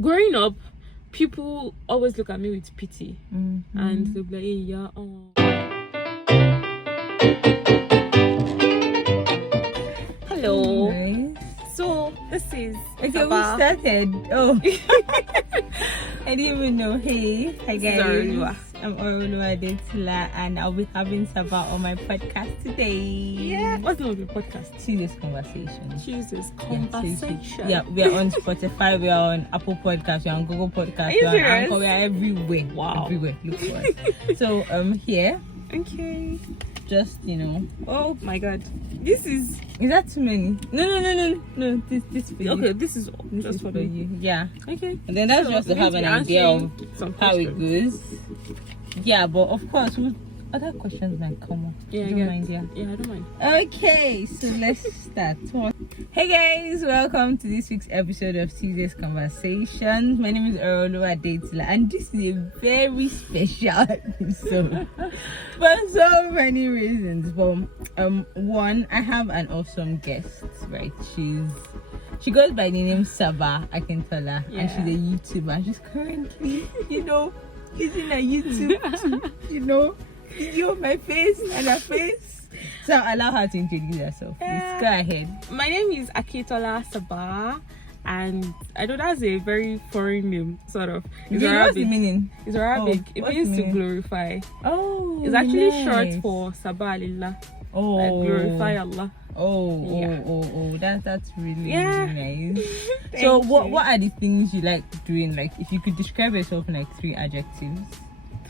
growing up, people always look at me with pity, and they'll be like, hey, yeah, hello. Nice. So this is Okay, Sabah. we started. Oh, I didn't even know. Hey, hi This is guys. OREOLUWA. I'm OREOLUWA ADETULA, and I'll be having Sabah on my podcast today. Yeah. What's the name of your podcast? Serious conversation. Jesus, Yeah, conversation. yeah, we are on Spotify, we are on Apple Podcasts, we are on Google Podcasts, Are you we are on serious? Anchor, we are everywhere. Wow. Everywhere. Look for us. So here, Okay. just Oh my God. This is that too many? No. This for you. okay. This is This just is for for me. you. Yeah. Okay. And then that's So, just to we have need an to be idea of answering some how it questions. goes. Yeah, but of course, other questions might come up. Yeah, Don't mind, yeah. Yeah, I don't mind. Okay, so let's start. Hey guys, welcome to this week's episode of Serious Conversations. My name is OREOLUWA ADETULA, and this is a very special episode for so many reasons. But one, I have an awesome guest, right? She goes by the name Sabah Akintola, and she's a YouTuber. She's currently, using a YouTube to, video of my face and her face. So I'll allow her to introduce herself. Please go ahead. My name is Akintola Sabah, and I know that's a very foreign name, sort of. It's What's the Arabic. meaning? It's Arabic. Oh, It what's means the to meaning? glorify. Oh, It's actually nice. short for Sabah Lillah. Oh, Like glorify Allah. Oh, that's really, Yeah. really nice. Thank So you. what are the things you like doing? Like, if you could describe yourself in like 3 adjectives,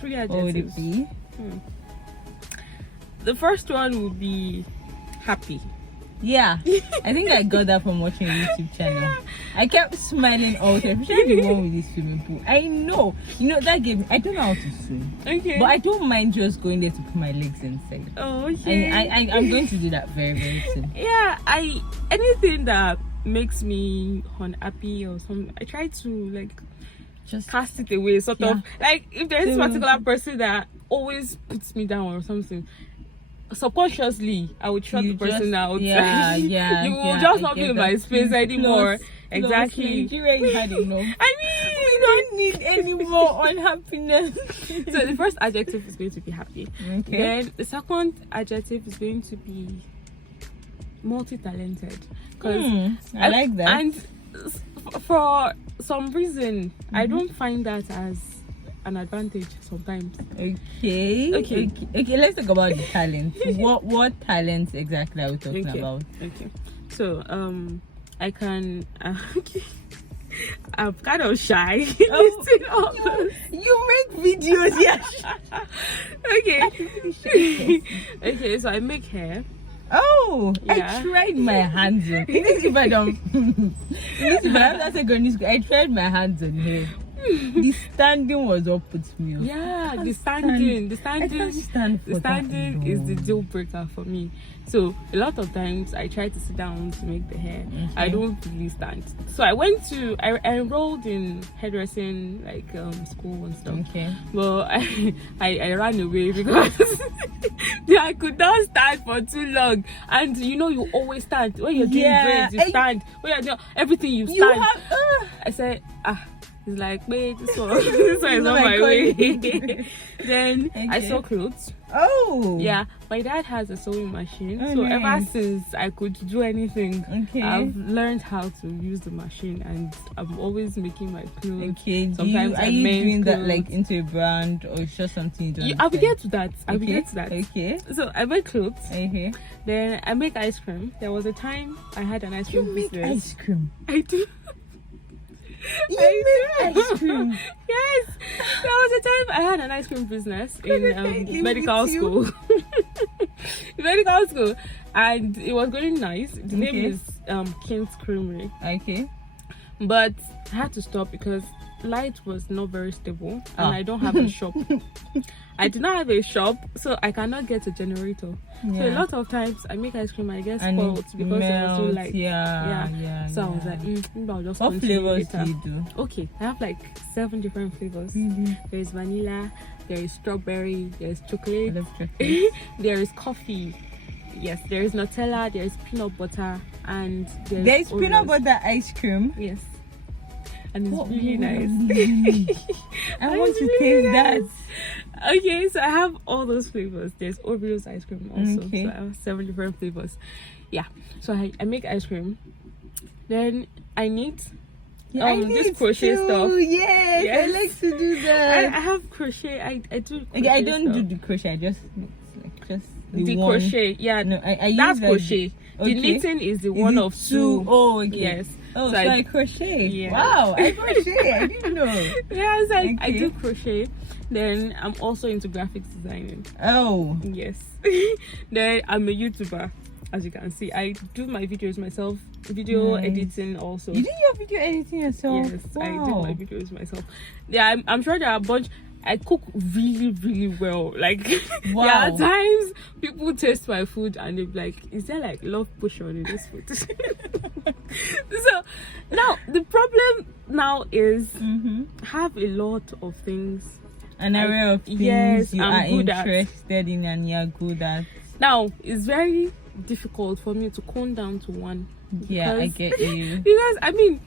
3 what would it adjectives. be? The first one would be happy. Yeah, I think I got that from watching a YouTube channel. I kept smiling all the time, especially the one with the swimming pool. I know, that gave me. I don't know how to swim, Okay. but I don't mind just going there to put my legs inside. Oh, okay. And I'm going to do that very, very soon. Yeah, anything that makes me unhappy or something, I try to Just cast it away, sort of. Like if there's this So- particular person that always puts me down or something, subconsciously I would shut the person out. Yeah. You will just not be in my space anymore. Exactly. Nigeria had enough. I mean, We don't need any more unhappiness. so the first adjective is going to be happy. Okay. Then the second adjective is going to be multi-talented. I like that. And for some reason, I don't find that as an advantage sometimes. Okay. Let's talk about the talent. What talents exactly are we talking about? Okay. So I can. I'm kind of shy. Listing all those. You make videos, yeah. Okay. Okay. So I make hair. Oh, Yeah. I tried my hands on. If I have that secondary school, I tried my hands on hair. The standing was what puts me off. Yeah, the I standing can't stand for the standing that, is the no. deal breaker for me. So a lot of times I try to sit down to make the hair. I don't really stand. So I enrolled in hairdressing school and stuff. Okay. But I ran away because I could not stand for too long. And you always stand when you're doing braids. You stand when you're doing everything. You stand. I said it's like, wait, this one is on my way. Then I saw clothes. Oh. Yeah, my dad has a sewing machine. Oh, So nice. ever since I could do anything, Okay. I've learned how to use the machine, and I'm always making my clothes. Okay. Sometimes Are I you mend doing that clothes. like into a brand, or it's just something you do? I will get to that. I will get to that. Okay. So I make clothes. Okay. Then I make ice cream. There was a time I had an ice You cream make business. ice cream. I do. You make ice cream. Yes, there was a time I had an ice cream business in medical school. In medical school, and it was going nice. The name is King's Creamery. Okay. But I had to stop because light was not very stable, and I don't have a shop. I do not have a shop, so I cannot get a generator. So a lot of times I make ice cream, I get spoiled because it was so light. Yeah. So I was like, maybe I'll just What continue flavors later. do you do? Okay, I have like 7 different flavors. Really? There is vanilla, there is strawberry, there is I chocolate, love chocolate. there is coffee. Yes, there is Nutella, there is peanut butter, and There's peanut Oreos. butter ice cream. Yes. and it's really nice. I want to taste that. Okay, so I have all those flavors. There's Oreo's ice cream also. Okay. So I have 7 different flavors. Yeah. So I make ice cream. Then I knit. This crochet stuff. Yes, I like to do that. I have crochet. I do. Okay, I crochet don't stuff. do the crochet. I just The one. crochet. Yeah, No, I use that's that. crochet. Okay. The knitting is the Is one it of two. Oh, okay. Yes. Oh, So so I- I crochet. Yeah. Wow, I crochet. I didn't know. Yes, I Okay. do crochet. Then I'm also into graphics designing. Oh, Yes. Then I'm a YouTuber. As you can see, I do my videos myself. Video Nice. editing also. you do your video editing yourself? Yes, wow. I do my videos myself. Yeah, I'm sure there are a bunch. I cook really, really well. Like, Wow. there are times people taste my food and they're like, "Is there like love potion in this food?" So now the problem now is Mm-hmm. have a lot of things. An array of things yes, you I'm are good at. interested in and you're good at. Now it's very difficult for me to come down to one. Yeah, I because- get you. Because I mean,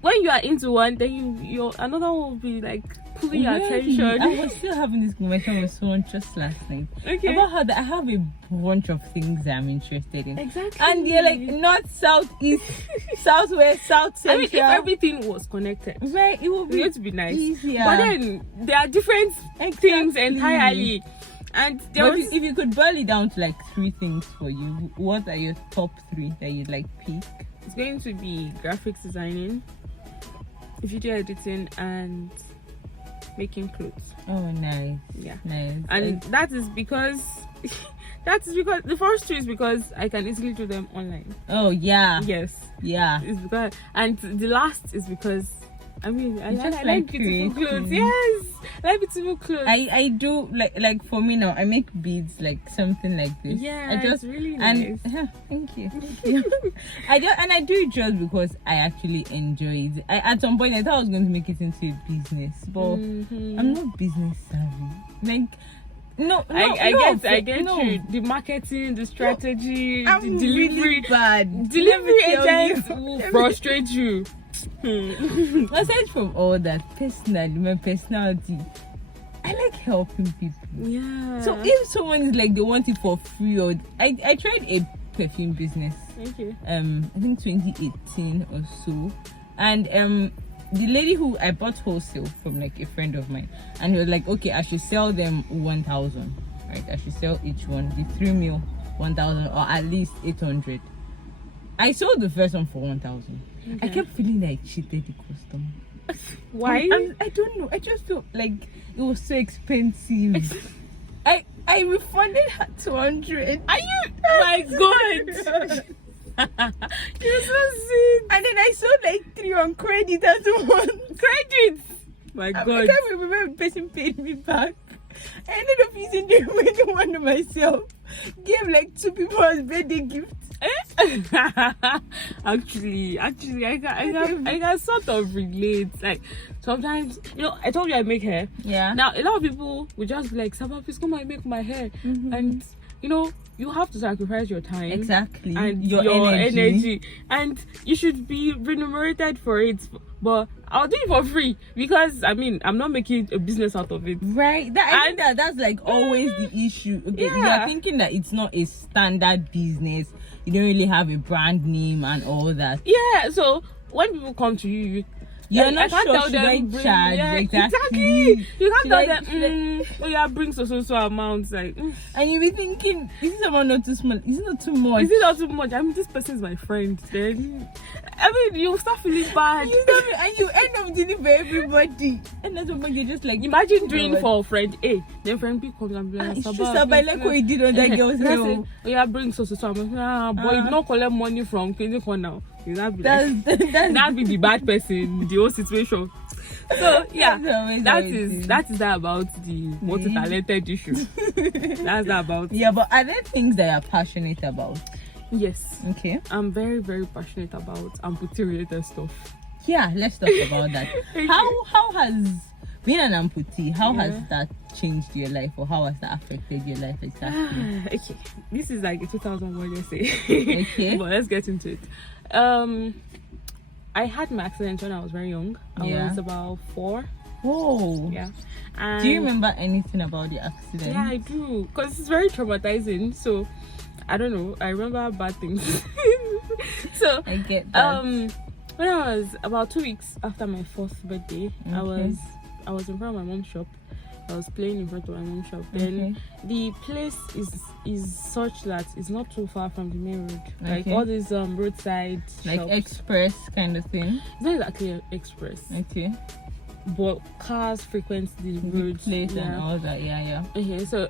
when you are into one, then your another one will be like pulling your Really? attention. I was still having this conversation with someone just last night Okay. about how that I have a bunch of things that I'm interested in. Exactly. And they're like north, south, east, southwest, south, I mean, central. if everything was connected, Right, it would it's be going to be nice. easier. But then there are different things entirely. And there But was if you could boil it down to like 3 things for you, what are your top 3 that you'd like pick? it's going to be graphics designing, video editing, and making clothes. Oh, nice. Yeah. Nice. And that is because the first 2 is because I can easily do them online. oh, yeah. Yes. Yeah. It's because, and the last is because I mean I You just like like beautiful clothes. creating. Yes, I like beautiful clothes. I do like for me now I make beads like something like this. Yeah, I just it's really nice. and thank you. I do it just because I actually enjoy it. At some point I thought I was going to make it into a business, but Mhm. I'm not business savvy. Like I get no. you. The marketing, the strategy, I'm the delivery. really bad. Delivery Let me tell agents you. will frustrate you. Aside from all that, personally, my personality, I like helping people. Yeah. So if someone is like they want it for free, or I tried a perfume business, okay. I think 2018 or so, and the lady who I bought wholesale from like a friend of mine, and he was like, okay, I should sell them 1,000, right? I should sell each one the 3 mil 1,000 or at least 800. I sold the first one for 1,000. I kept feeling like I cheated the customer. Why? I don't know. I just felt like it was so expensive. I refunded her 200. Are you? My God. You're so sweet. And then I sold like 3 on credit as one. Credit. My I God. can't remember the person paid me back. I ended up using the remaining one to myself. Gave like 2 people as birthday gift. actually I can sort of relate. Like sometimes, I told you I make hair. Yeah. Now a lot of people will just be like, Saba, please come and make my hair. And you have to sacrifice your time Exactly. and your energy, and you should be remunerated for it. But I'll do it for free because I'm not making a business out of it. Right. I think that's like always the issue. Okay, Yeah. you are thinking that it's not a standard business. You don't really have a brand name and all that. Yeah, so when people come to you, You're I not can't sure tell should them I bring- charge yeah, exactly. You can't Should tell I- them, should oh yeah, bring so amounts. Like, And you be thinking, is this amount not too small? Is it not too much? is it not too much? This person's my friend. Then, you start feeling bad. And you end up doing it for everybody. And that's what you're just like. Imagine doing for friend A, then friend B comes and be like, It's Saba, true, Saba, I like what you did on that girl's Let's hair. say, oh yeah, bring so amount. Boy, you not collect money from Kenny now. That'd be that'd be the bad person in the whole situation. So yeah, that is that about the multi-talented issue. That's that about. Yeah, but are there things that you're passionate about? Yes. Okay. I'm very, very passionate about amputee related stuff. Yeah, let's talk about that. How has being an amputee, how has that changed your life, or how has that affected your life exactly? Okay, this is like a 2001 essay. Okay. But let's get into it. I had my accident when I was very young. I was about 4. Whoa. Yeah. And do you remember anything about the accident? Yeah, I do, because it's very traumatizing. So I don't know, I remember bad things. So I get that. When I was about 2 weeks after my 4th birthday, I was in front of my mom's shop. I was playing in front of my mom's shop. Then the place is such that it's not too far from the main road. Like all these roadside like shops. Express kind of thing. It's not exactly an express. Okay. But cars frequent the road place and all that. Yeah. Okay, so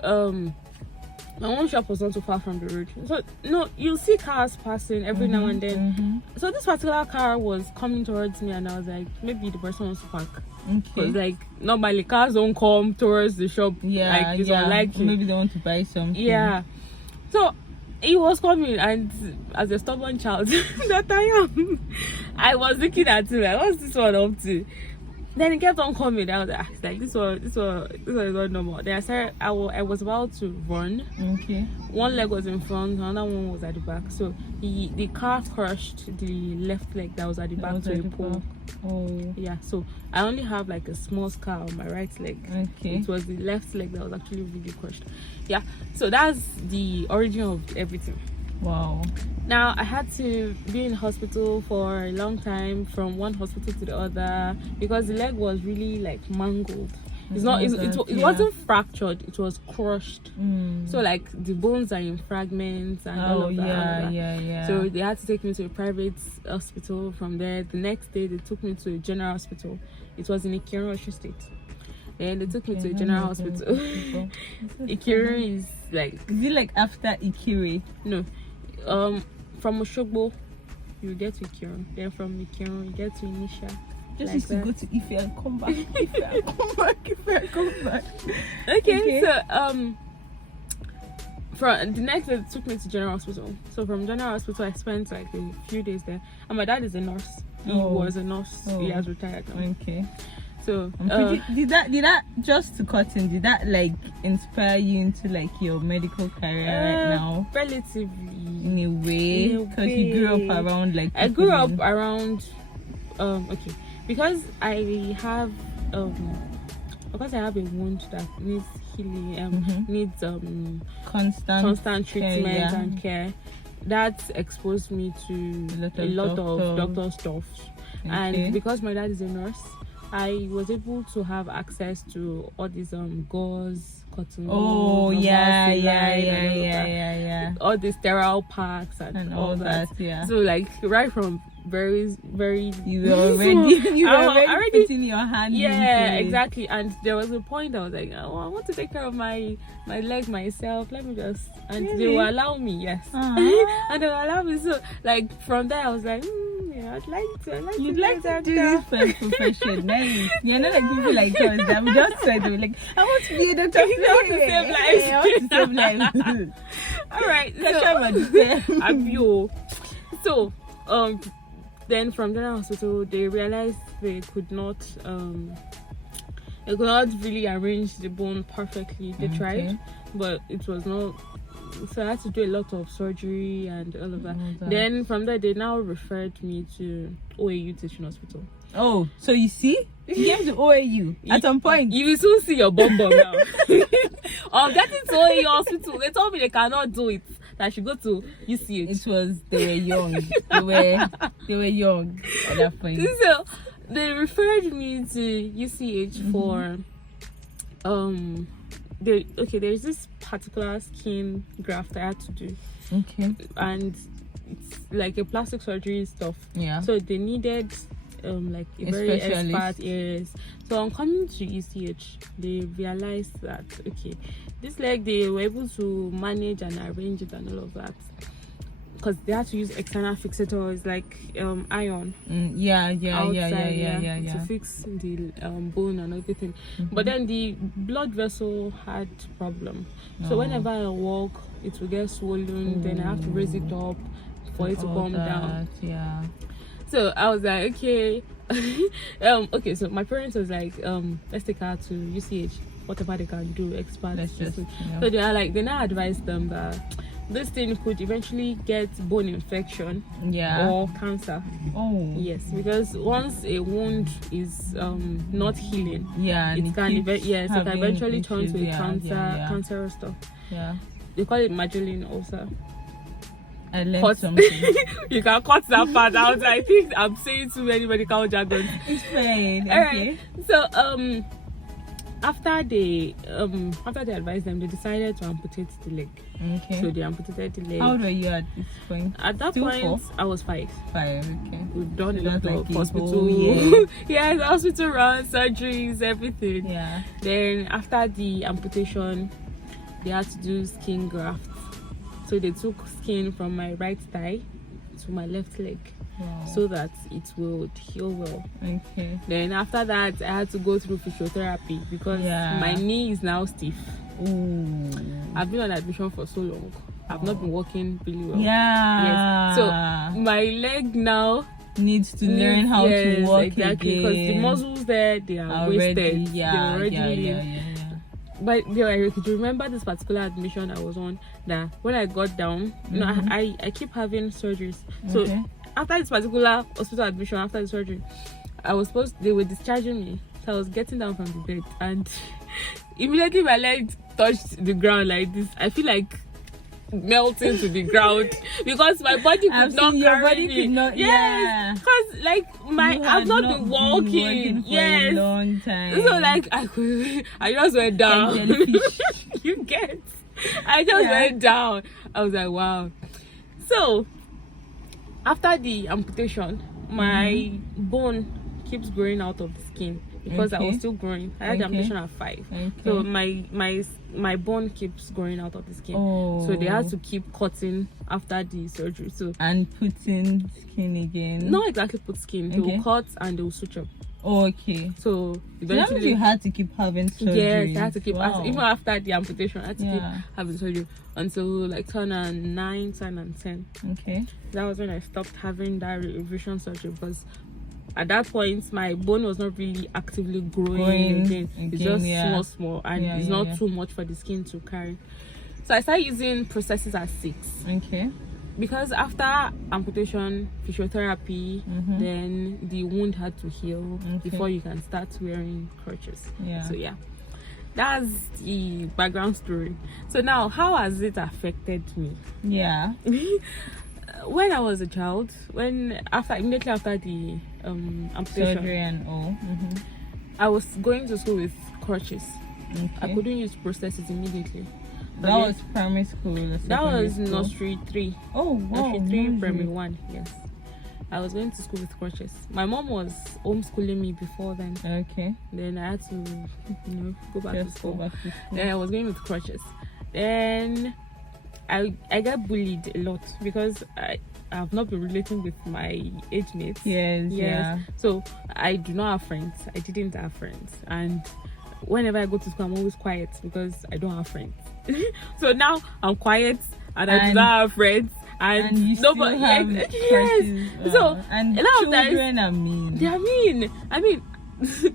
my mom's shop was not too far from the road. So no, you'll see cars passing every now and then. So this particular car was coming towards me, and I was like, maybe the person wants to park. Because like normally cars don't come towards the shop. Yeah, like, it's unlikely. Maybe they want to buy something. Yeah. So he was coming, and as a stubborn child that I am, I was looking at him like, what's this one up to? Then he kept on coming. I was like, this one is not normal. Then I was about to run. Okay. One leg was in front, another one was at the back. So the car crushed the left leg that was at the back to a pole. Oh. Yeah. So I only have like a small scar on my right leg. Okay. It was the left leg that was actually really crushed. Yeah. So that's the origin of everything. Wow. Now I had to be in hospital for a long time, from one hospital to the other, because the leg was really like mangled. It wasn't fractured, it was crushed. So like the bones are in fragments and all of that. Yeah. So they had to take me to a private hospital. From there, the next day they took me to a general hospital. It was in Ikirun State. Then they took me to a general hospital. Ikirun is it like after Ikire? No. From Oshogbo you get to Ikirun, then from Ikirun you get to Inisha. Just used to go to Ife and come back. Ife and come back. Okay. So from the next day they took me to general hospital. So from general hospital I spent like a few days there, and my dad is a nurse. He was a nurse. He has retired now. Okay. So did that just to cut in, did that like inspire you into like your medical career right now? Relatively, in a way, because you grew up around like I grew up around okay, because I have a wound that needs healing, needs constant treatment and care. That exposed me to a lot of doctor stuff. And because my dad is a nurse, I was able to have access to all these gauze, cotton. Oh yeah. All the sterile packs and all that. Yeah. So like right from very you were already putting your hand. Yeah, exactly. And there was a point I was like, oh, I want to take care of my leg myself. Let me just, and they will allow me. Yes. And they will allow me. So like from there I was like, I'd like to do this for a profession. Nice. You're not like people like us that we just said like, I want to be a doctor. I want to save lives. All right. So then from general hospital they realized they could not really arrange the bone perfectly. They tried, but it was not. So I had to do a lot of surgery and all of that. Then from there they now referred me to OAU Teaching Hospital. Oh, so you see, you came to OAU at some point. You will soon see your bum now. Or getting to OAU Hospital, they told me they cannot do it. That I should go to UCH. They were young. they were young at that point. So they referred me to UCH for there's this particular skin graft I had to do. And it's like a plastic surgery stuff. Yeah. So they needed like a very expert. Yes. So on coming to UCH, they realized that this leg they were able to manage and arrange it and all of that, because they had to use external fixators like iron. To fix the bone and everything. But then the blood vessel had problem. So whenever I walk, it will get swollen. Then I have to raise it up for it to calm down. Yeah. So I was like, okay. So my parents was like, let's take her to UCH. Whatever they can do, expert. So they are like, they now advise them that this thing could eventually get bone infection or cancer. Oh yes, because once a wound is not healing, it can eventually turn to a cancerous stuff. They call it Magdalene ulcer. I learned something. You can cut that part out. I think I'm saying too many medical jargon. It's fine. All right. So after they advised them, they decided to amputate the leg. Okay. So they amputated the leg. How old were you at this point? At that point, 4? I was 5. 5. Okay. We've done a lot of hospital. The hospital runs, surgeries, everything. Yeah. Then after the amputation, they had to do skin grafts. So they took skin from my right thigh to my left leg. Wow. So that it will heal well. Okay. Then after that, I had to go through physiotherapy because my knee is now stiff. Ooh. I've been on admission for so long. I've not been walking really well. Yeah. Yes. So my leg now needs to learn how to walk exactly, because the muscles there, they are wasted. Yeah. But I could remember this particular admission I was on, that when I got down, you know, I keep having surgeries. So after this particular hospital admission, after the surgery, they were discharging me. So I was getting down from the bed, and immediately my leg touched the ground like this. I feel like melting to the ground because my body could not carry me. Yes, because like I've not been walking for a long time. So like I just went down. You get? I just went down. I was like, wow. So after the amputation, my bone keeps growing out of the skin because I was still growing. I had the amputation at 5. So my bone keeps growing out of the skin. So they had to keep cutting after the surgery. So and putting skin again. Not exactly put skin. They will cut and they will suture. Okay. So eventually you had to keep having surgery. Yes, I had to keep even after the amputation. I had to keep having surgery until like 2009, 2010. Okay. That was when I stopped having that revision surgery, because at that point my bone was not really actively growing again. It's just small, and it's not too much for the skin to carry. So I started using prosthetics at 6. Okay. Because after amputation, physiotherapy, then the wound had to heal before you can start wearing crutches. So that's the background story. So now, how has it affected me? When I was a child, immediately after the amputation, surgery and all, I was going to school with crutches. I couldn't use prosthetics immediately. That was primary school. That was nursery 3. Oh wow! Nursery 3, primary 1. Yes, I was going to school with crutches. My mom was homeschooling me before then. Okay. Then I had to, go back to school. Then I was going with crutches. Then I got bullied a lot because I have not been relating with my age mates. Yes. So I do not have friends. I didn't have friends, and whenever I go to school, I'm always quiet because I don't have friends. So now I'm quiet and I do not have friends, and you nobody have yes. So and a lot of children times are mean. They are mean. I mean,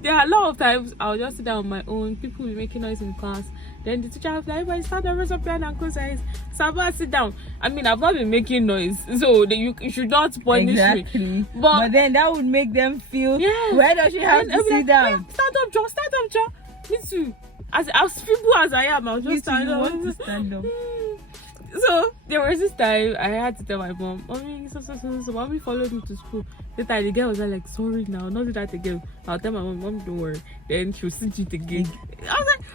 there are a lot of times I'll just sit down on my own. People will be making noise in class. Then the teacher will be like, everybody stand up, raise up your hand and close your eyes. Sabah, sit down. I mean, I've not been making noise, so you should not punish me. But then that would make them feel, where does she have to sit down? Stand up, Joe. Me too. As feeble as I am, I'll just stand up. Want to stand up. So there was this time I had to tell my mom, mommy, so mommy followed me to school. The time the girl was like, sorry now, not do that again. I'll tell my mom, don't worry. Then she'll sit it again. I was like,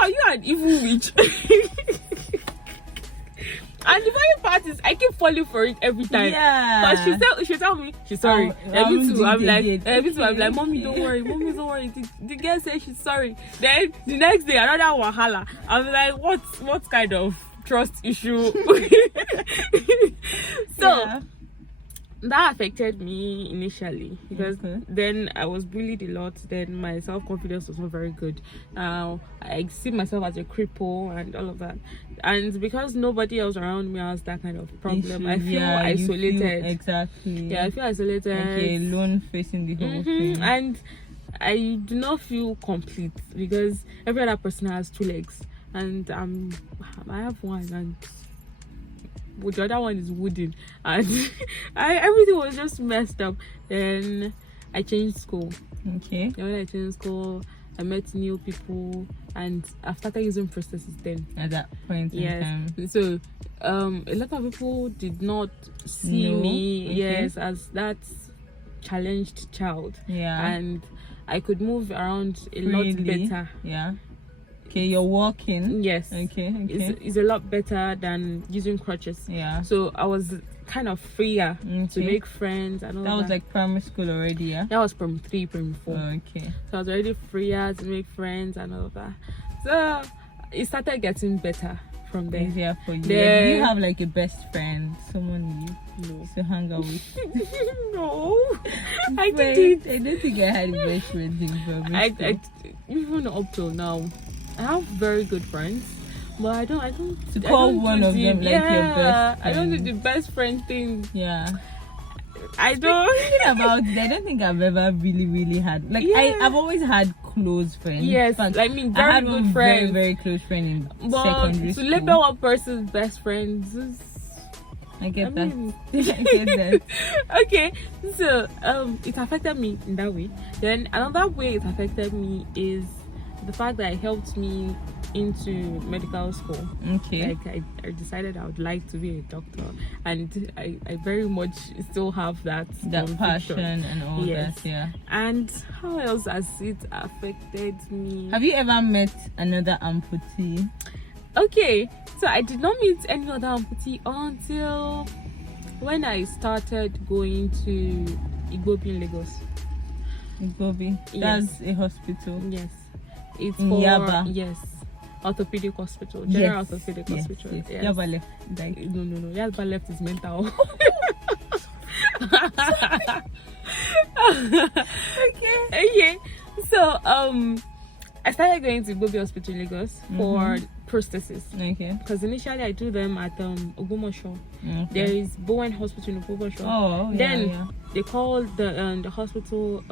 are you an evil witch? And the funny part is, I keep falling for it every time. But she tell me she's sorry. Every two, I'm like, mommy, don't worry. The girl said she's sorry. Then the next day, another wahala. I'm like, what kind of trust issue? So that affected me initially because then I was bullied a lot. Then my self-confidence was not very good. I see myself as a cripple and all of that. And because nobody else around me has that kind of problem, I feel isolated. Exactly. I feel isolated. Okay, alone facing the whole thing. And I do not feel complete because every other person has 2 legs and I have one, and the other one is wooden, and everything was just messed up. Then I changed school. Okay. And when I changed school, I met new people, and I started using prosthesis then. At that point in time. So a lot of people did not see me as that challenged child. Yeah. And I could move around a lot better. Yeah. Okay, you're walking. Yes. Okay. It's a lot better than using crutches. Yeah. So I was kind of freer to make friends and all that. That was like primary school already, yeah? That was from 3, from 4. Okay. So I was already freer to make friends and all of that. So it started getting better from there. Easier for you. Then, do you have like a best friend? Someone you used to hang out with? No. I didn't. I don't think I had a best friend in primary school. Even up till now, I have very good friends. But I don't to call one of them like your best friend. I don't do the best friend thing. Yeah. I don't. Thinking about it, I don't think I've ever really had like I've always had close friends. Yes, I mean very I had good one friends. Very close friend in but secondary school. To label one person's best friends is, I get that. mean, I get that. Okay, so it affected me in that way. Then another way it affected me is the fact that it helped me into medical school. Okay. Like I decided I would like to be a doctor, and I very much still have that passion and all that. Yeah. And how else has it affected me? Have you ever met another amputee? Okay, so I did not meet any other amputee until when I started going to Igbobi in Lagos. Igbobi? Yes. That's a hospital? Yes. It's in for Yaba? Yes. Orthopedic hospital. General orthopedic hospital. Yes. Yaba left. Like, no. Yaba left is mental. Okay. So I started going to Igbobi Hospital in Lagos for prosthesis. Okay. Because initially I do them at Ogbomoso. Okay. There is Bowen Hospital in Ogbomoso. Oh, then they call the hospital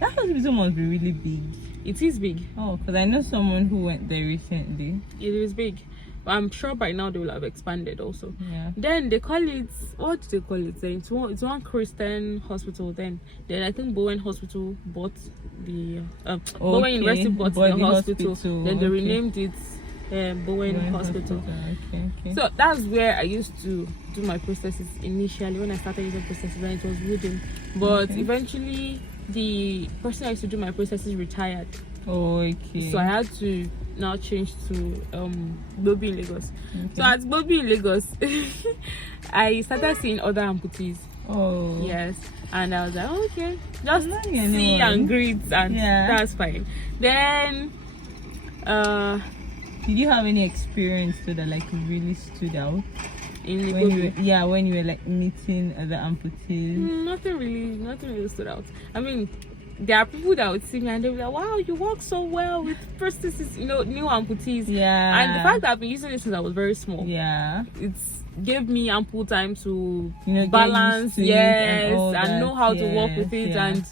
that hospital must be really big. It is big. Oh, because I know someone who went there recently. It is big. I'm sure by now they will have expanded also. Yeah. Then they call it, what do they call it? It's one Christian hospital. Then I think Bowen Hospital bought the Bowen University bought the hospital. Then they renamed it Bowen Hospital. Okay. So that's where I used to do my prosthesis initially when I started using prosthesis. When it was wooden, but eventually the person I used to do my prosthesis retired. Okay. So I had to now change to Igbobi in Lagos. Okay. So at Igbobi in Lagos, I started seeing other amputees. Oh. Yes. And I was like, oh, okay, just see and greet, and that's fine. Then did you have any experience that like really stood out in when you were like meeting other amputees? Nothing really stood out. I mean, there are people that would see me and they'll be like, wow, you work so well with prosthesis, new amputees. Yeah. And the fact that I've been using it since I was very small. Yeah. It's gave me ample time to balance, and know how to work with it and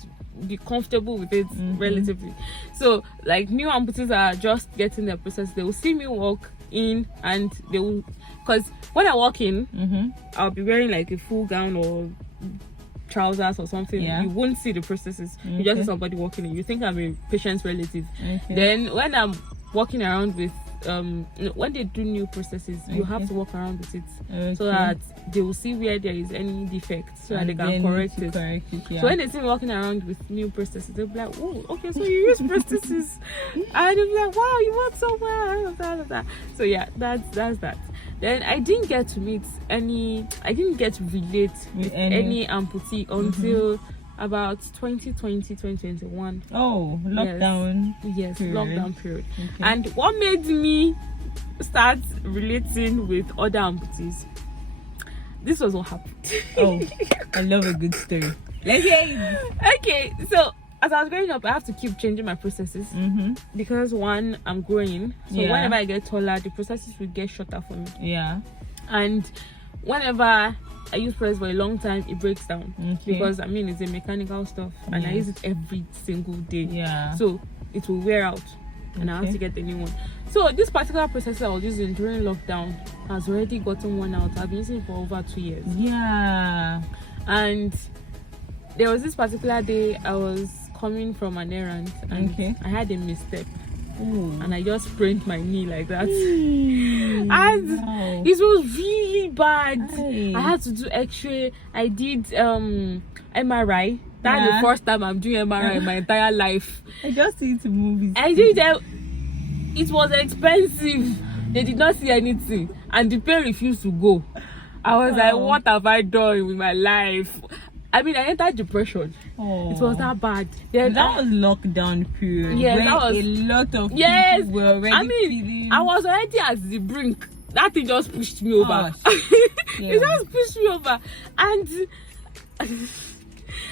be comfortable with it relatively. So like new amputees are just getting their process. They will see me walk in and they will, because when I walk in, I'll be wearing like a full gown or trousers or something. You won't see the processes. You just see somebody walking in. You think I'm a patient's relative. Then when I'm walking around with when they do new processes, you have to walk around with it so that they will see where there is any defect so that they can correct it. So when they see me walking around with new prosthesis, they'll be like, oh, okay, so you use prosthesis. And they'll be like, wow, you work so well. So yeah, that's that. Then I didn't get to relate with any amputee until about 2020, 2021. Oh, lockdown. Yes, lockdown period. Okay. And what made me start relating with other amputees? This was what happened. Oh, I love a good story. Let's hear it. Okay, so as I was growing up, I have to keep changing my processes because one, I'm growing. So whenever I get taller, the processes will get shorter for me. Yeah. And whenever I use press for a long time, it breaks down because I mean it's a mechanical stuff and I use it every single day. Yeah. So it will wear out. and I have to get a new one. So this particular processor I was using during lockdown has already gotten one out. I've been using it for over 2 years. Yeah. And there was this particular day I was coming from an errand and I had a misstep. Ooh. And I just sprained my knee like that. And it was really bad. I had to do x-ray. I did MRI. That's the first time I'm doing MRI in my entire life. I just see it in movies. I did it was expensive. They did not see anything and the pain refused to go. I was like, what have I done with my life? I mean, I entered depression. It was that bad. Then that was lockdown period. Yeah, that was a lot of people were already feeling... I was already at the brink. That thing just pushed me over. It just pushed me over. And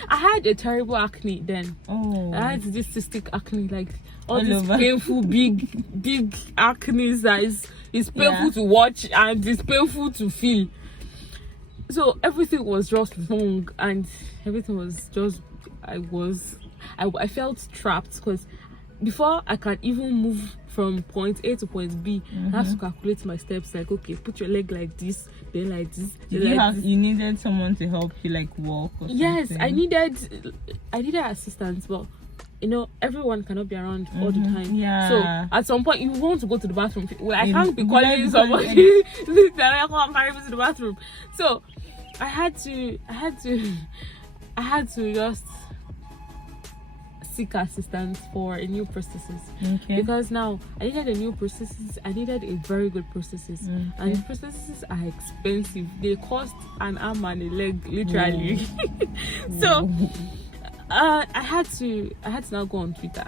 I had a terrible acne then. I had this cystic acne, like all this painful big acne that is painful to watch and it's painful to feel. So everything was just wrong and everything was just I felt trapped because before I can even move from point A to point B, I have to calculate my steps. Like, okay, put your leg like this, then like this. You needed someone to help you like walk or yes, something? I needed assistance, but you know, everyone cannot be around all the time. So at some point you want to go to the bathroom. Well, I can't be calling somebody that I can't carry me to the bathroom. So I had to just seek assistance for a new prosthesis because now I needed a new prosthesis. I needed a very good prosthesis, and the prostheses are expensive. They cost an arm and a leg, literally. So I had to now go on Twitter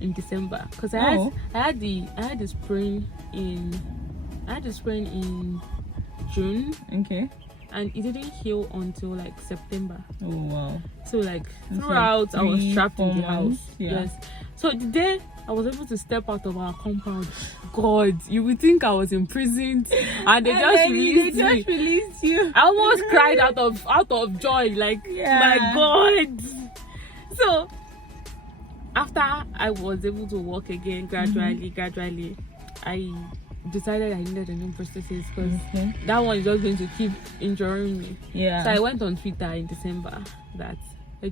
in December because I had the sprain in June. And it didn't heal until like September. So like throughout I was trapped in the house. Yes. So the day I was able to step out of our compound, God, you would think I was imprisoned and they just released you. I almost cried out of joy, like my God. So after I was able to walk again gradually, I decided I needed a new prosthesis because that one is just going to keep injuring me. So I went on Twitter in December that I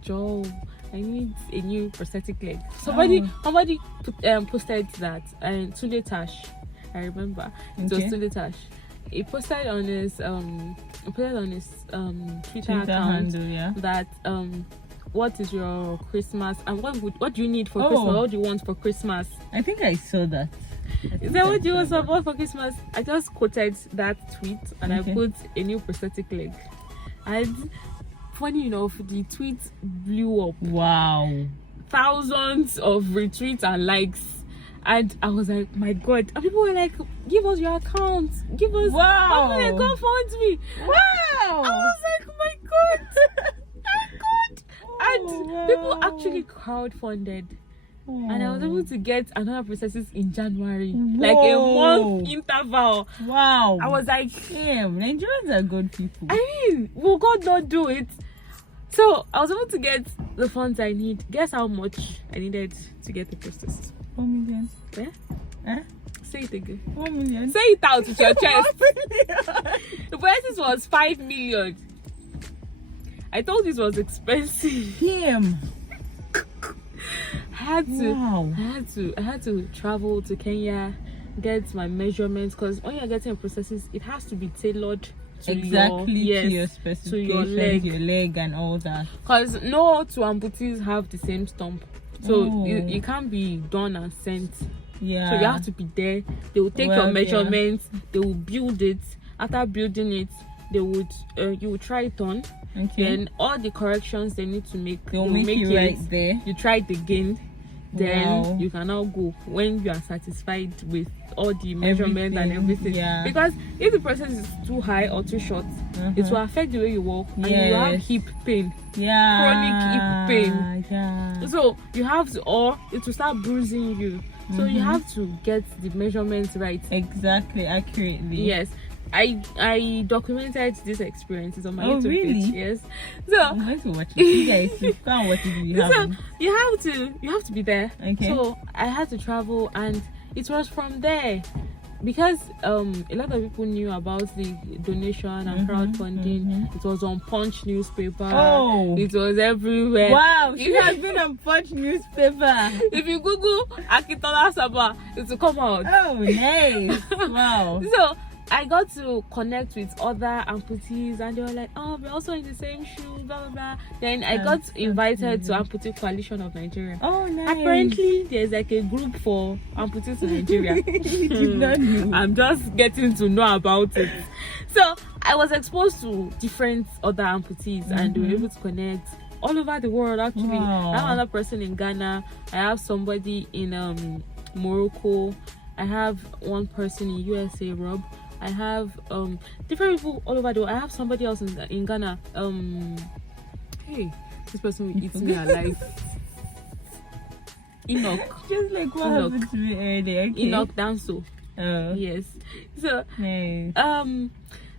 need a new prosthetic leg. Somebody posted that, and Tunde Tash, I remember it was Tunde Tash. He posted on his Twitter account handle, that what is your Christmas and what do you need for Christmas? What do you want for Christmas? I think I saw that. Is that what you want for Christmas? I just quoted that tweet and I put a new prosthetic leg. And funny enough, the tweet blew up. Wow. Thousands of retweets and likes. And I was like, my God. And people were like, give us your account. Give us. Wow. Like, go fund me. Wow. I was like, my God. My God. And people actually crowdfunded. And I was able to get another prosthesis in January. Like a month interval. Wow. I was like, damn, Nigerians are good people. I mean, will God not do it? So I was able to get the funds I need. Guess how much I needed to get the prosthesis? 1 million. Yeah? Say it again. 1 million. Say it out with your chest. The prosthesis was 5 million. I thought this was expensive. Damn. I had to travel to Kenya, get my measurements, because when you're getting a prosthesis, it has to be tailored to your specifications, your leg and all that. Because no two amputees have the same stump, so it can't be done and sent. So you have to be there. They will take your measurements. They will build it. After building it, they would you will try it on. Then all the corrections they need to make, they'll make it right there. You try it again. Then you can now go when you are satisfied with all the measurements and everything. Because if the process is too high or too short, it will affect the way you walk, and you have hip pain, chronic hip pain. So you have to, or it will start bruising you. So you have to get the measurements right, accurately. Yes. I documented this experiences on my YouTube really? page. Yes. So I'm going to watch it. You guys, you can't watch it if you haven't. You have to be there. Okay. So I had to travel, and it was from there. Because a lot of people knew about the donation and crowdfunding. It was on Punch newspaper. Oh, it was everywhere. Wow, she has been on Punch newspaper. If you Google Akintola Saba, it will come out. Oh, nice. Wow. So I got to connect with other amputees, and they were like, "Oh, we're also in the same shoe, blah blah blah." Then I got invited to Amputee Coalition of Nigeria. Oh, nice. Apparently, there's like a group for amputees in Nigeria. You did not know. I'm just getting to know about it. So I was exposed to different other amputees, and we were able to connect all over the world. Actually, Wow. I have another person in Ghana. I have somebody in Morocco. I have one person in USA, Rob. I have different people all over the world. I have somebody else in Ghana. Hey, this person will eat me alive. Enoch. Just like what happened to me earlier. Okay. Enoch Danso. Oh, Yes. So nice.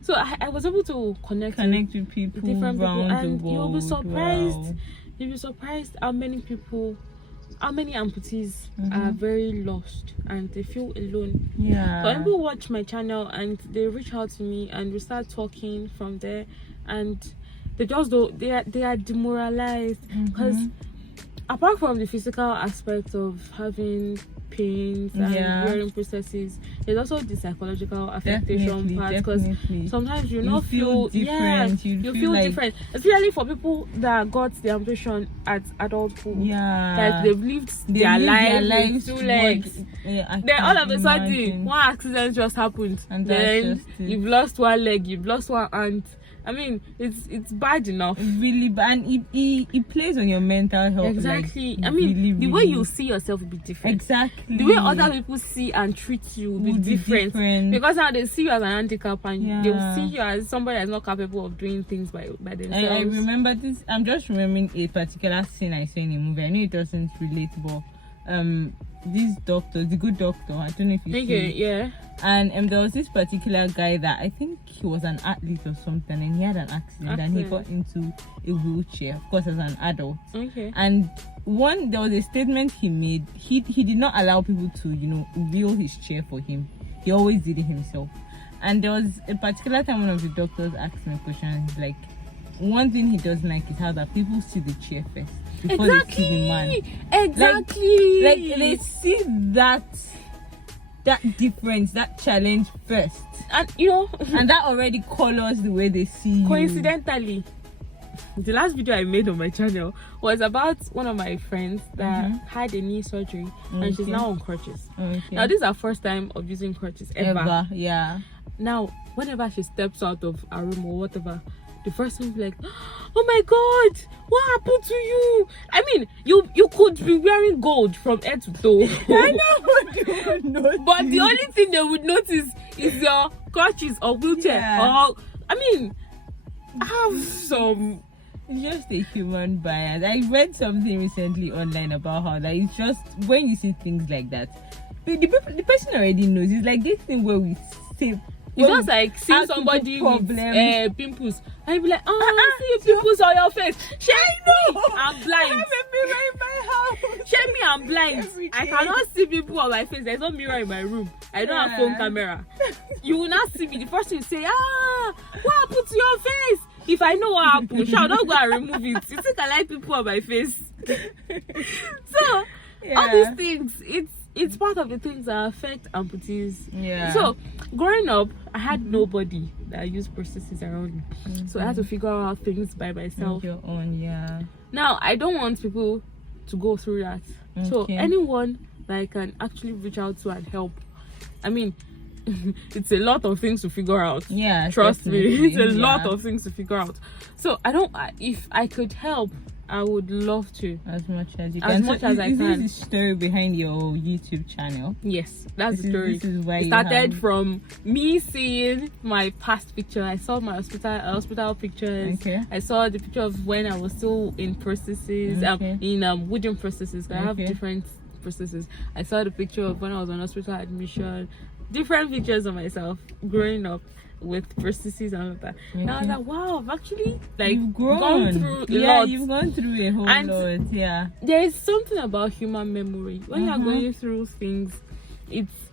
so I was able to connect with people different people, around and the world. you'll be surprised. Wow. You'll be surprised how many amputees are very lost and they feel alone. Yeah. But people watch my channel and they reach out to me, and we start talking from there, and they just don't. They are demoralized because apart from the physical aspect of having pains and wearing prostheses, there's also the psychological affectation part, because sometimes you not feel different. You feel like different, especially for people that got the amputation at adulthood. Like they've lived their life with 2 legs. Then all of a sudden one accident just happened, and then you've lost 1 leg, you've lost 1 hand. I mean, it's bad enough. Really bad, and it plays on your mental health. Exactly. Like, I mean, really, the way you see yourself will be different. Exactly. The way other people see and treat you will be different. Because now they see you as an handicap, and they will see you as somebody that's not capable of doing things by themselves. I remember this. I'm just remembering a particular scene I saw in a movie. I know it doesn't relate, but this doctor, the good doctor, I don't know if you see. And there was this particular guy that I think he was an athlete or something, and he had an accident and he got into a wheelchair, of course, as an adult. And there was a statement he made. He did not allow people to wheel his chair for him. He always did it himself. And there was a particular time one of the doctors asked me a question, and he's like, one thing he doesn't like is how that people see the chair first before they see the man. Exactly. Like they see that difference, that challenge first, and and that already colors the way they see you. Coincidentally, the last video I made on my channel was about one of my friends that had a knee surgery, and she's now on crutches. Now this is her first time of using crutches ever. Now whenever she steps out of a room or whatever, the first thing will be like, "Oh my God, what happened to you?" I mean, you could be wearing gold from head to toe. I know what you would notice. But the only thing they would notice is your crutches or wheelchair. Or I mean, have some. It's just a human bias. I read something recently online about how that it's just when you see things like that, the person already knows. It's like this thing where we say. It's just like seeing somebody with pimples, and you be like, "Oh, see pimples on your face." I'm blind. I have a mirror in my house. Shame me, I'm blind. I cannot see people on my face. There's no mirror in my room. I don't have phone camera. You will not see me. The first thing you say, what happened to your face? If I know what happened, shall not go and remove it. You think I like people on my face? So all these things, it's part of the things that affect amputees. So growing up, I had nobody that used prostheses around me, so I had to figure out things by myself. Your own, Now I don't want people to go through that. So anyone that I can actually reach out to and help. I mean, it's a lot of things to figure out. Trust me, it's a lot of things to figure out. So if I could help, I would love to, as much as you can. As much as I can. This is the story behind your YouTube channel. Yes, that's the story. This is why it started from me seeing my past picture. I saw my hospital pictures. I saw the picture of when I was still in prostheses, in wooden prostheses. I have different prostheses. I saw the picture of when I was on hospital admission. Different pictures of myself growing up. with prosthesis and all that. Now I was like, wow, I've actually like You've gone through a yeah, lot. you've gone through a whole lot. Yeah, there is something about human memory when you're going through things.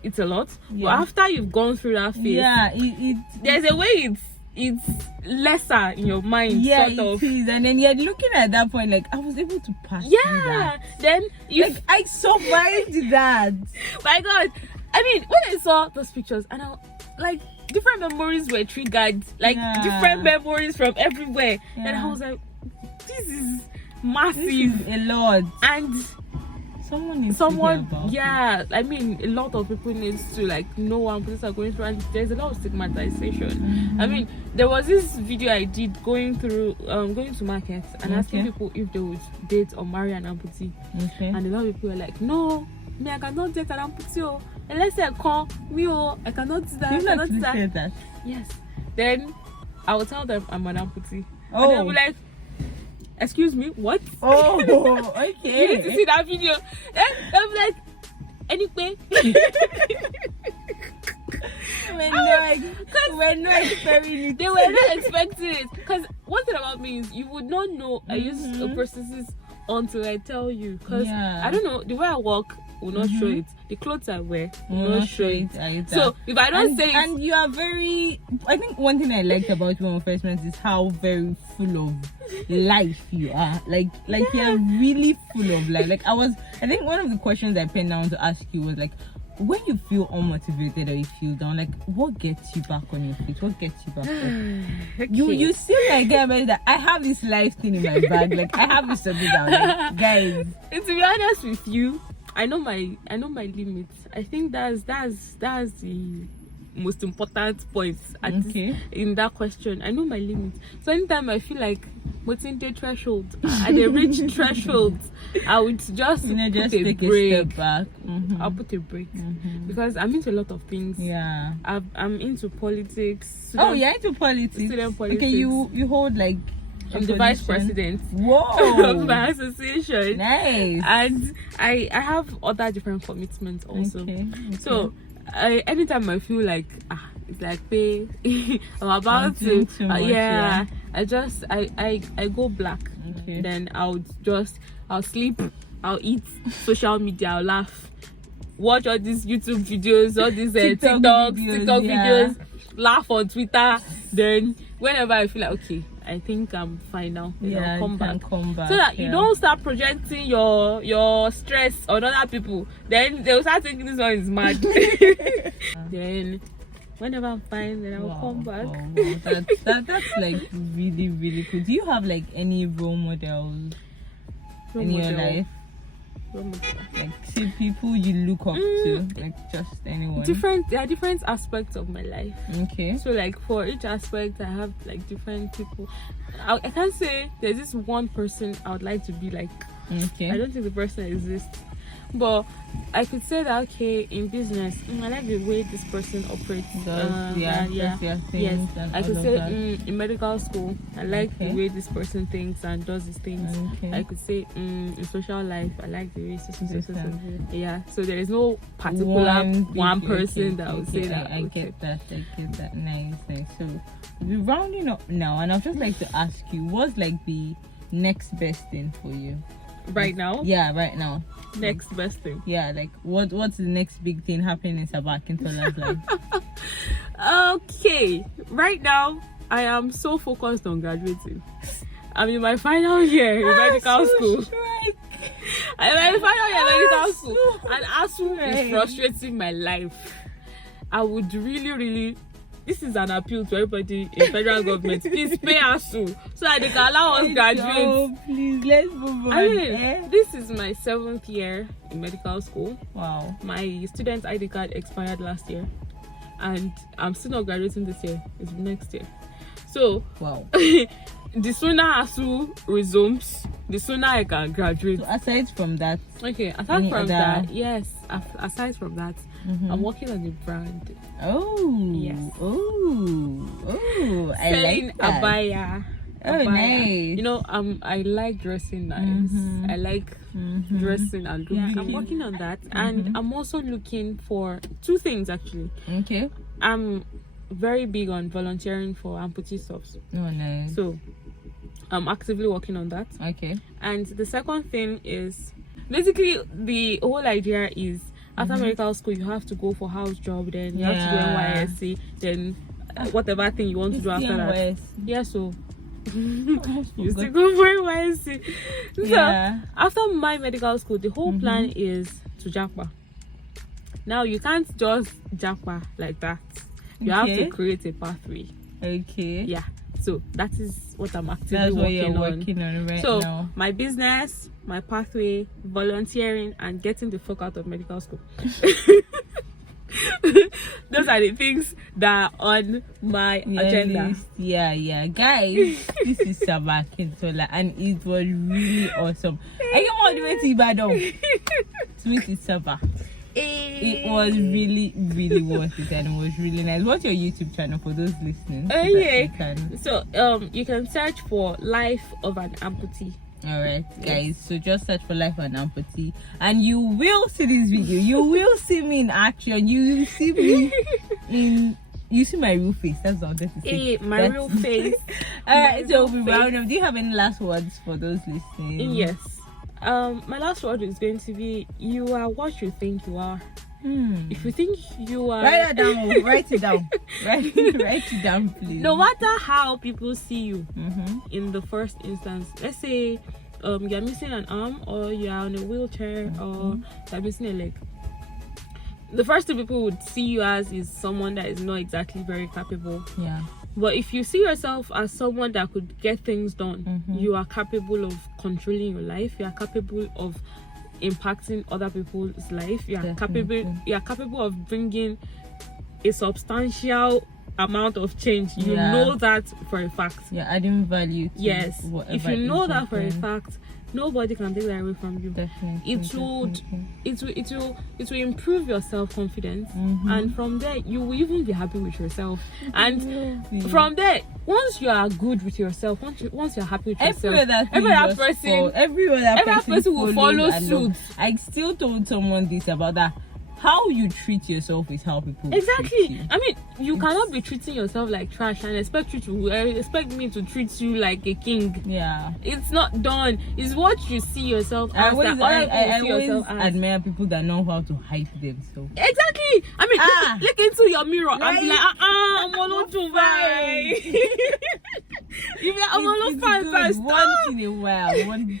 It's a lot, but after you've gone through that phase, there's a way it's lesser in your mind. Yeah, sort of. it is. And then you're looking at that point like, I was able to pass through that. Then you like, I survived that. My God, I mean, when I saw those pictures and I like different memories were triggered, like different memories from everywhere, and I was like, this is massive. This is a lot. And someone I mean, a lot of people needs to like know what police are going through, and there's a lot of stigmatization. I mean, there was this video I did going to markets and asking people if they would date or marry an amputee, and a lot of people were like, no, me, I cannot date an amputee, unless I call me, I cannot do that. You cannot do that. Yes. Then I will tell them I'm an amputee, and they'll be like, excuse me, what? Oh, okay. You need to see that video. And I'm like, anyway. We're not expecting it. They were not expecting it. Because one thing about me is you would not know I use a prosthesis until I tell you. Because I don't know, the way I walk will not show it. The clothes I wear will not show it. So if I don't say it, and you are very, I think one thing I liked about you when we first met is how very full of life you are. Like you're really full of life. Like I think one of the questions I penned down to ask you was like, when you feel unmotivated or you feel down, like what gets you back on your feet? What gets you back up? You seem like that I have this life thing in my bag. Like I have this something down. Like, guys. And to be honest with you, I know my limits. I think that's the most important point in that question. I know my limits. So anytime I feel like within the threshold, at the reach threshold, I would just take a step back. I'll put a break because I'm into a lot of things. Yeah, I'm into politics. You're into politics. Student politics. Okay, you hold like. I'm the vice president of my association. Nice. And I have other different commitments also. So anytime I feel like it's like I'm about to I go black. Then I'll sleep, I'll eat, social media, I'll laugh, watch all these YouTube videos, all these TikTok videos, laugh on Twitter. Then whenever I feel like okay, I think I'm fine now. I'll come back. So that you don't start projecting your stress on other people. Then they'll start thinking this one is mad. Then whenever I'm fine, then I'll come back. That's like really, really cool. Do you have like any role models in your life? Like say people you look up to, like just anyone. There are different aspects of my life. So like for each aspect I have like different people. I can't say there's this one person I would like to be like. I don't think the person exists, but I could say that in business I like the way this person operates. Yes, I could say in medical school I like the way this person thinks and does his things. I could say in social life I like the way so there is no particular one person that I would say that. I get that. Nice. So we're rounding up now, and I'd just like to ask you, what's like the next best thing for you right now? Right now. Next best thing. Like what's the next big thing happening in Sabakintola's life? Okay, right now I am so focused on graduating. I'm in my final year in medical school. I'm in my final year in medical school, and ASU is frustrating my life. I would really. This is an appeal to everybody in federal government. Please pay ASU so that they can allow us graduate. Please, let's move on. This is my 7th year in medical school. Wow. My student ID card expired last year, and I'm still not graduating this year. It's next year. So, wow. The sooner ASU resumes, the sooner I can graduate. So aside from that, aside from that, I'm working on a brand. Oh, yes. Oh, I like that. Abaya. Nice. You know, I like dressing nice. I like dressing and looking. I'm working on that, and I'm also looking for 2 things actually. very big on volunteering for amputee subs. Oh, nice. So I'm actively working on that. Okay. And the second thing is basically the whole idea is after medical school you have to go for house job, then you have to do NYSC, then whatever thing you want to do after that. Yeah, so you still go for NYSC. So after my medical school, the whole plan is to japa. Now you can't just japa like that. You have to create a pathway. Okay. Yeah. So that is what I'm actively working on right so now. My business, my pathway, volunteering, and getting the fuck out of medical school. Those are the things that are on my agenda. Yeah, guys, this is Adetula, and it was really awesome. I came all the way to Ibadan to meet Isaba. It was really worth it, and it was really nice. What's your YouTube channel for those listening? So you can search for Life of an Amputee. All right, guys, so just search for Life of an Amputee and you will see this video. You will see me in action. You will see me you see my real face. That's what I'm going to say. My real face. All right, so we'll be round up. Do you have any last words for those listening? Yes. My last word is going to be: you are what you think you are. If you think you are, write it down. Write it down. Write it down, please. No matter how people see you, in the first instance, let's say you're missing an arm, or you're on a wheelchair, or you're missing a leg. The first thing people would see you as is someone that is not exactly very capable. Yeah. But if you see yourself as someone that could get things done, you are capable of controlling your life. You are capable of impacting other people's life. You are capable of bringing a substantial amount of change. You know that for a fact. You're adding value to if you know that for a fact, nobody can take that away from you. It will improve your self-confidence, and from there you will even be happy with yourself. And from there, once you are good with yourself, once you're happy with yourself, every other person will follow suit. I still told someone this about that. How you treat yourself is how people treat you. I mean, you cannot be treating yourself like trash and expect me to treat you like a king. Yeah, it's not done. It's what you see yourself as. I always admire people that know how to hype themselves. Exactly. I mean, look into your mirror and be like, I'm not too fine. You be I'm not fine. Once in a while,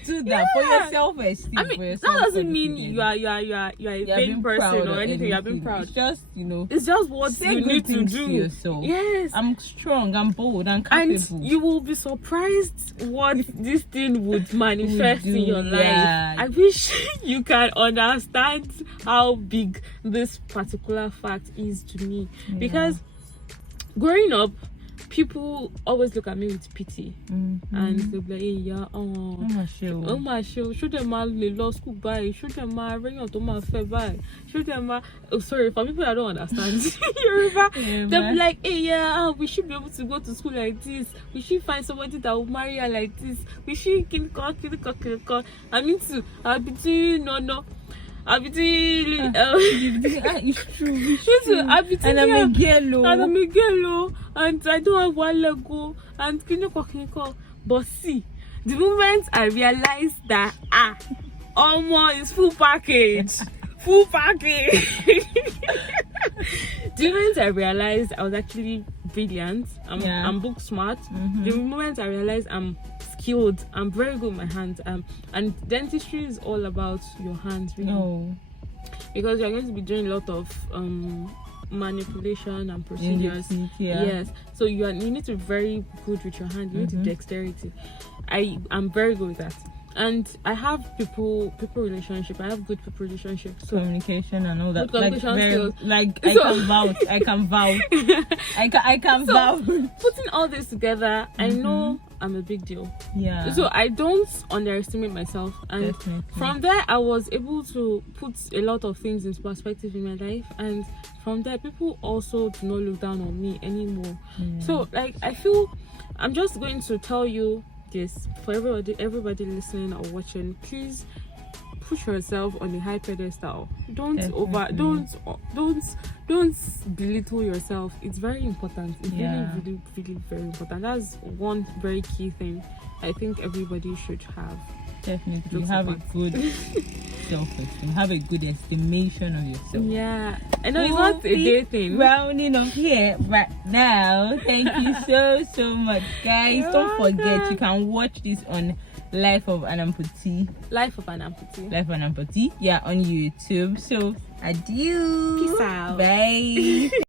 do that for your self-esteem. I mean, that doesn't mean you are a vain person or anything. You are being proud. It's just, it's just what you need to do. To yourself. Yes, I'm strong, I'm bold, I'm capable. And you will be surprised what this thing would manifest in your life. I wish you can understand how big this particular fact is to me, because growing up, people always look at me with pity, and they'll be like, hey, yeah, oh my show, should them law school by, should them ring out to my fair by, should them sorry for people that don't understand Yoruba, they'll be like, hey, yeah, we should be able to go to school like this, we should find somebody that will marry her like this, we should kill. I mean to it's true. And I'm a girl, and I don't have one leg, and but see, the moment I realized that almost full package. The moment I realized I was actually brilliant, I'm book smart. The moment I realized I'm skilled, I'm very good with my hands, and dentistry is all about your hands, really. Because you're going to be doing a lot of manipulation and procedures. Yes, so you need to be very good with your hand. You need to dexterity. I'm very good with that, and I have people relationship. I have good people relationship, so communication and all that. Skills. I can vouch. Putting all this together, I know I'm a big deal. Yeah. So I don't underestimate myself, and from there I was able to put a lot of things into perspective in my life, and from there people also do not look down on me anymore. So I feel I'm just going to tell you this for everybody listening or watching. Please put yourself on a high pedestal. Don't Definitely. don't belittle yourself. It's very important. It's Yeah. really very important. That's one very key thing I think everybody should have. Definitely. Jokes Have a apart. good self-esteem. Have a good estimation of yourself. Yeah, I know it's not a day thing. Rounding up here right now. Thank you so much, guys. You're Don't forget, welcome. you can watch this on Life of an Amputee. Life of an amputee. Life of an Amputee. Yeah, on YouTube. So, adieu. Peace out. Bye.